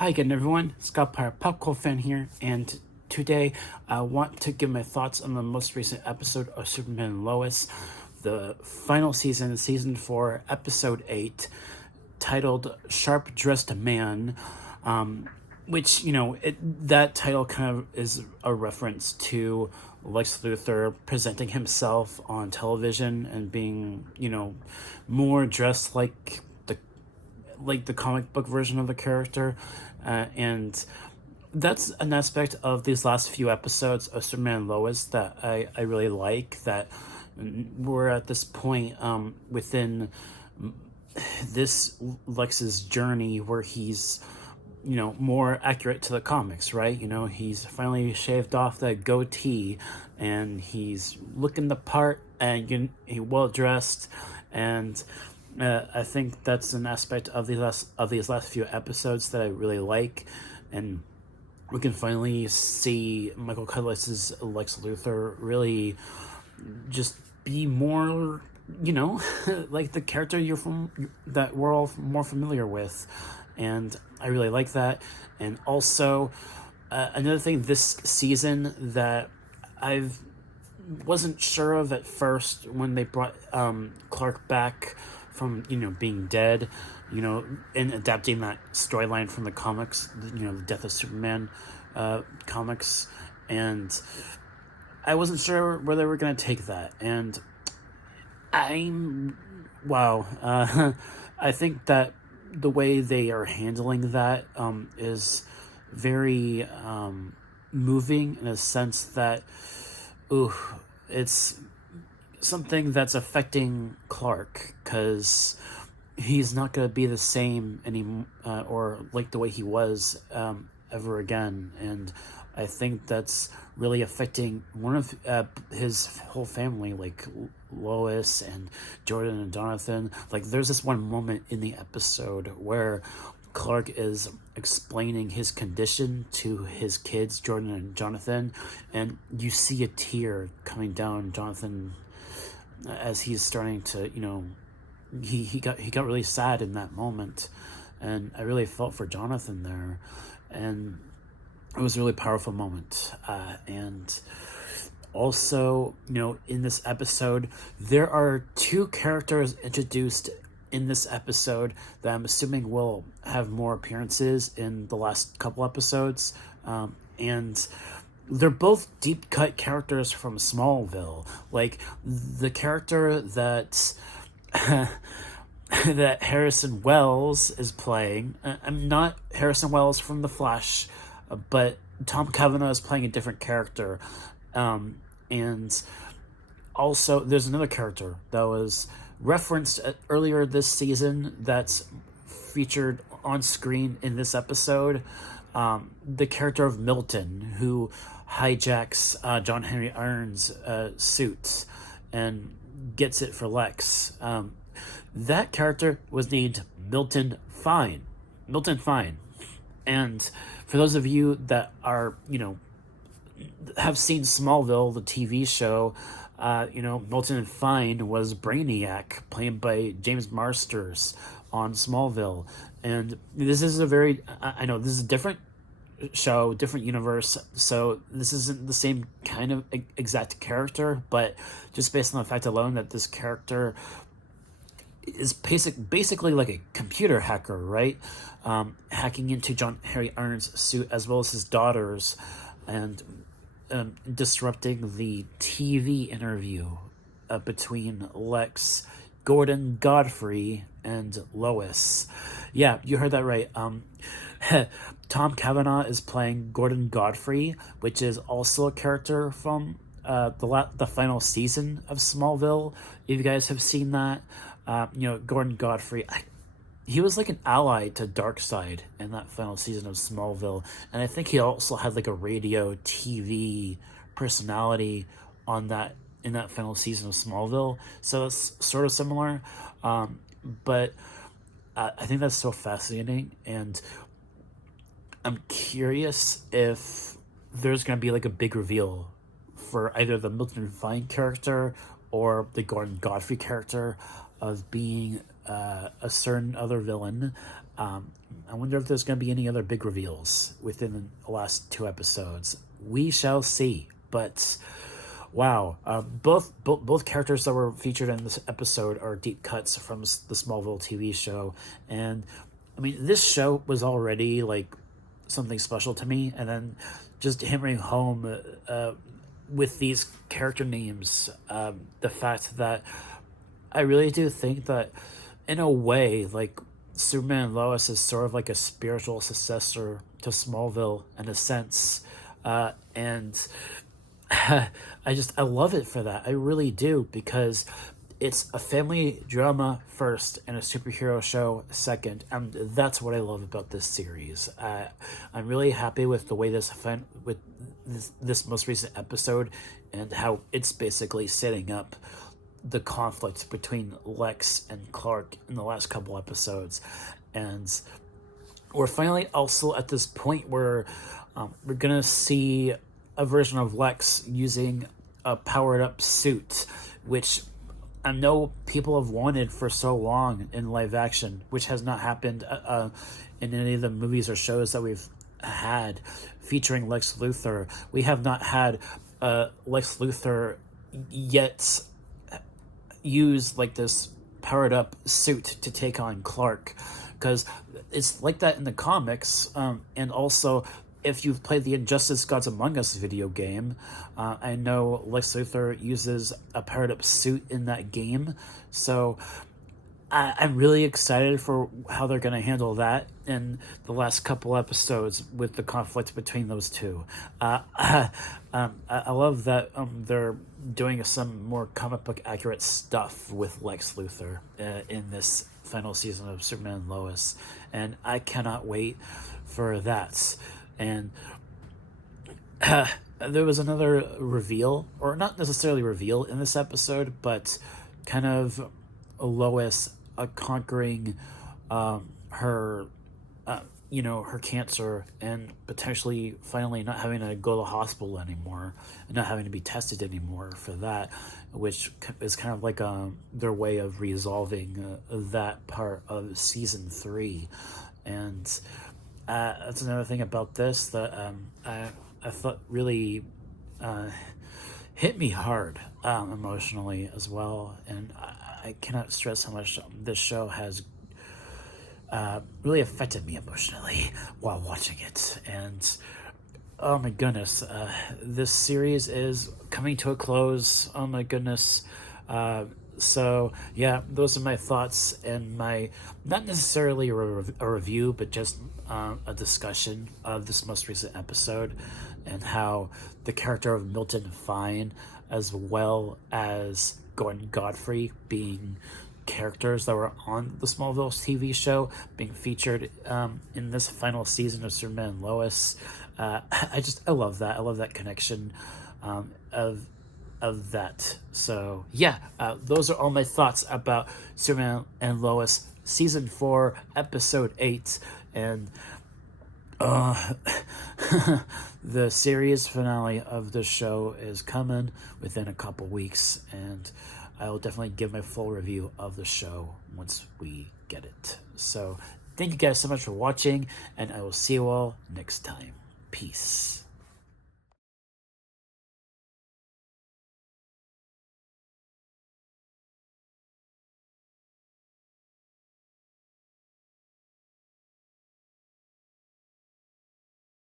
Hi again, everyone. Scott Pyre, Popcorn fan here, and today I want to give my thoughts on the most recent episode of Superman and Lois, the final season, season 4, episode 8, titled Sharp Dressed Man, which, that title kind of is a reference to Lex Luthor presenting himself on television and being, more dressed like the comic book version of the character, and that's an aspect of these last few episodes of Superman and Lois that I really like, that we're at this point within this Lex's journey where he's more accurate to the comics, right? He's finally shaved off that goatee and he's looking the part and he's well dressed, and I think that's an aspect of these last few episodes that I really like, and we can finally see Michael Cudliss's Lex Luthor really just be more, like the character that we're all more familiar with, and I really like that. And also, another thing this season that I wasn't sure of at first when they brought Clark back from being dead, and adapting that storyline from the comics, the Death of Superman comics, and I wasn't sure where they were going to take that, and I think that the way they are handling that is very moving, in a sense that it's something that's affecting Clark, because he's not going to be the same anymore, or like the way he was ever again. And I think that's really affecting one of his whole family, like Lois and Jordan and Jonathan. Like, there's this one moment in the episode where Clark is explaining his condition to his kids, Jordan and Jonathan, and you see a tear coming down Jonathan as he's starting to, he got really sad in that moment, and I really felt for Jonathan there, and it was a really powerful moment. And also, in this episode, there are two characters introduced in this episode that I'm assuming will have more appearances in the last couple episodes, and they're both deep cut characters from Smallville. Like, the character that that Harrison Wells is playing. I'm not Harrison Wells from The Flash, but Tom Cavanagh is playing a different character. And also, there's another character that was referenced earlier this season that's featured on screen in this episode. The character of Milton, who hijacks John Henry Irons' suit and gets it for Lex. That character was named Milton Fine. Milton Fine. And for those of you that are, have seen Smallville, the TV show, Milton Fine was Brainiac, played by James Marsters on Smallville. And this is I know this is a different show, different universe, so this isn't the same kind of exact character, but just based on the fact alone that this character is basically like a computer hacker, right? Hacking into John Henry Irons' suit as well as his daughter's, and disrupting the TV interview between Lex, Gordon Godfrey, and Lois. Yeah, you heard that right. Tom Cavanagh is playing Gordon Godfrey, which is also a character from the final season of Smallville. If you guys have seen that, Gordon Godfrey, he was like an ally to Darkseid in that final season of Smallville, and I think he also had like a radio TV personality in that final season of Smallville. So it's sort of similar, but I think that's so fascinating, and I'm curious if there's going to be like a big reveal for either the Milton Fine character or the Gordon Godfrey character of being a certain other villain. I wonder if there's going to be any other big reveals within the last 2 episodes. We shall see. But wow, both characters that were featured in this episode are deep cuts from the Smallville TV show, and I mean, this show was already like something special to me, and then just hammering home with these character names, the fact that I really do think that, in a way, like Superman and Lois is sort of like a spiritual successor to Smallville in a sense, and I love it for that. I really do, because it's a family drama first and a superhero show second, and that's what I love about this series. I'm really happy with the way this most recent episode, and how it's basically setting up the conflict between Lex and Clark in the last couple episodes, and we're finally also at this point where we're gonna see a version of Lex using a powered up suit, which I know people have wanted for so long in live action, which has not happened in any of the movies or shows that we've had featuring Lex Luthor. We have not had Lex Luthor yet use like this powered up suit to take on Clark, because it's like that in the comics, and also if you've played the Injustice Gods Among Us video game, I know Lex Luthor uses a powered up suit in that game, so I'm really excited for how they're going to handle that in the last couple episodes with the conflict between those two. I love that they're doing some more comic book accurate stuff with Lex Luthor in this final season of Superman and Lois, and I cannot wait for that. And there was another reveal, or not necessarily reveal in this episode, but kind of Lois conquering her her cancer, and potentially finally not having to go to the hospital anymore, and not having to be tested anymore for that, which is kind of like their way of resolving that part of season 3. And that's another thing about this that I thought really hit me hard emotionally as well, and I cannot stress how much this show has really affected me emotionally while watching it. And oh my goodness, this series is coming to a close. Oh my goodness. So yeah, those are my thoughts, and my, not necessarily a review, but just a discussion of this most recent episode, and how the character of Milton Fine, as well as Gordon Godfrey, being characters that were on the Smallville TV show, being featured in this final season of Superman and Lois. I love that. I love that connection of that. So yeah, those are all my thoughts about Superman and Lois season 4 episode 8, and the series finale of the show is coming within a couple weeks, and I will definitely give my full review of the show once we get it. So thank you guys so much for watching, and I will see you all next time. Peace.